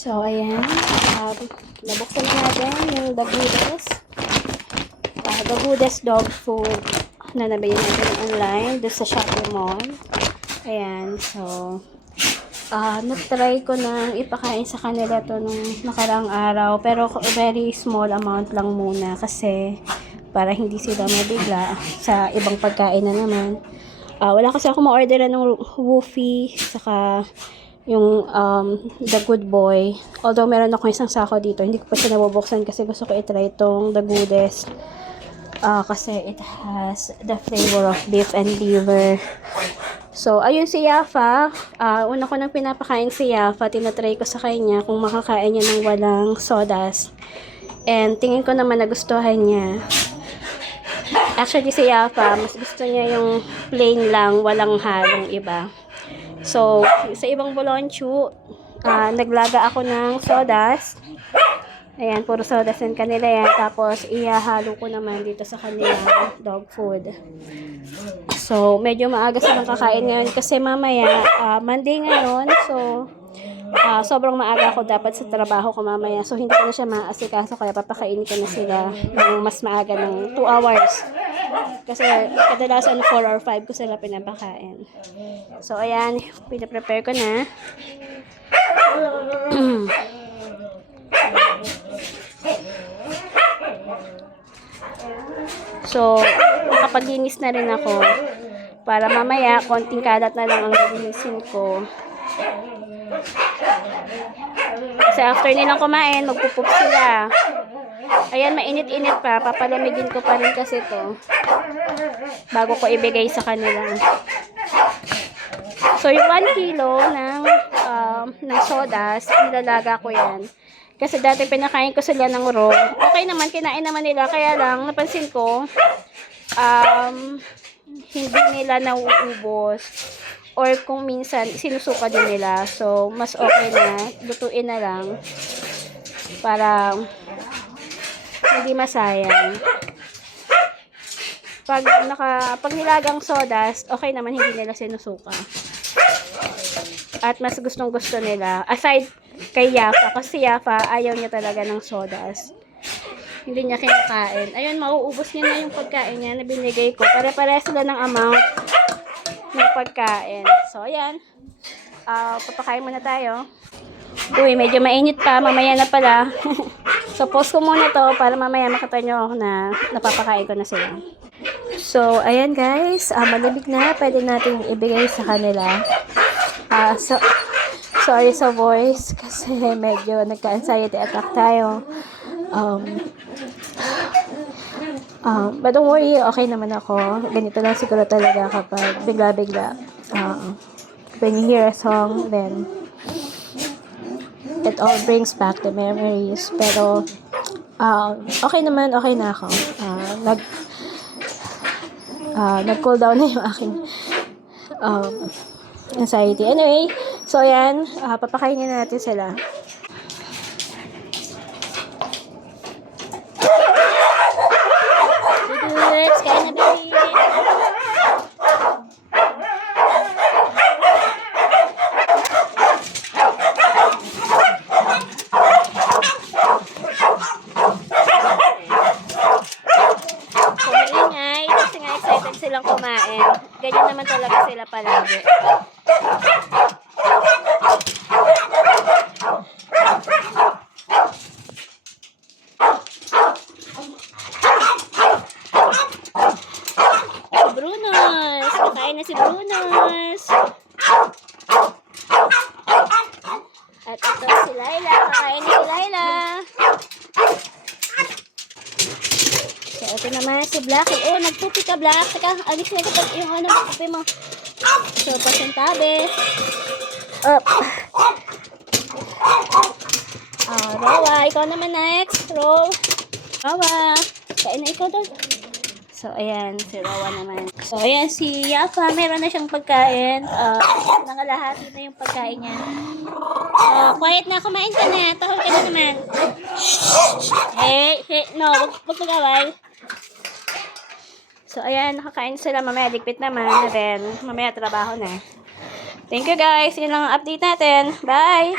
So, ayan. Nabuksan na natin yung The Goodest dog food na nabili natin online doon sa Shopee Mall. Ayan. So, na-try ko na ipakain sa kanila to nung nakarang araw. Pero very small amount lang muna kasi para hindi sila mabigla sa ibang pagkain na naman. Wala kasi ako ma-orderan ng Woofy saka yung The Good Boy. Although meron ako isang sako dito, hindi ko pa siya nabubuksan kasi gusto ko i-try itong The Goodest. Kasi it has the flavor of beef and liver. So, ayun si Yafa. Una ko nang pinapakain si Yafa, tinatry ko sa kanya kung makakain niya ng walang sodas. And tingin ko naman nagustuhan niya. Actually, si Yafa, mas gusto niya yung plain lang, walang halong iba. So, sa ibang bolonchu, naglaga ako ng sodas. Ayan, puro sodas din kanila yan. Tapos, ihahalo ko naman dito sa kanilang dog food. So, medyo maaga silang kakain ngayon kasi mamaya, Monday ngayon. So, sobrang maaga ako dapat sa trabaho ko mamaya. So, hindi ko na siya maasikaso kaya papakainin ko na sila ng mas maaga ng 2 hours. Kasi kadalasan 4 or 5 ko sila pinapakain. So, ayan, pinaprepare ko na. So, nakapaglinis na rin ako para mamaya konting kalat na lang ang linisin ko. Kasi after nilang kumain, magpupup sila. Ayan, mainit-init pa. Papalamigin ko pa rin kasi to bago ko ibigay sa kanila. So, yung 1 kilo ng sodas, nilalaga ko yan. Kasi dati pinakain ko sila ng raw. Okay naman, kinain naman nila. Kaya lang, napansin ko, hindi nila nauubos. Or kung minsan, sinusuka din nila. So, mas okay na, lutuin na lang. Para hindi masayang. Pag nilagang sodas, okay naman, hindi nila sinusuka. At mas gustong-gusto nila. Aside kay Yafa, kasi Yafa ayaw niya talaga ng sodas. Hindi niya kinakain. Ayun, mauubos niya na yung pagkain niya na binigay ko. Pare-pareha sila ng amount ng pagkain. So, ayan. Papakain muna tayo. Uy, medyo mainit pa. Mamaya na pala. So, post ko muna to para mamaya makita nyo na napapakain ko na sila. So, ayan guys. Malamig na. Pwede natin ibigay sa kanila. Sorry sa voice kasi medyo nagka-anxiety attack tayo. But don't worry, okay naman ako. Ganito lang siguro talaga kapag bigla-bigla. When you hear a song, then it all brings back the memories. Pero, okay naman, okay na ako. Nag-cool down na yung aking anxiety. Anyway, so yan, papakainin natin sila. Let's kain na baby. So, maingay kasi nga excited silang kumain. Ganyan naman talaga sila palagi. Brunos! Kakain na si Brunos! At ito si Laila. Kakain na si Laila. So, ito naman si Blacky. Oh, nagpupi ka, Black. Teka, alis na kapag yung pupi mo. So, pasintabi. Up. Rowa. Ikaw naman next. Rowa. Kain na ikaw doon. So, ayan, si Rowa naman. So, ayan, si Yafa, meron na siyang pagkain. Nangalahati na yung pagkain niya. Quiet na, kumain ka na. Tahol ka na naman. Hey, no, wag magaway. So, ayan, nakakain sila. Mamaya, ligpit naman. Then, mamaya, trabaho na. Thank you, guys. Yun lang ang update natin. Bye!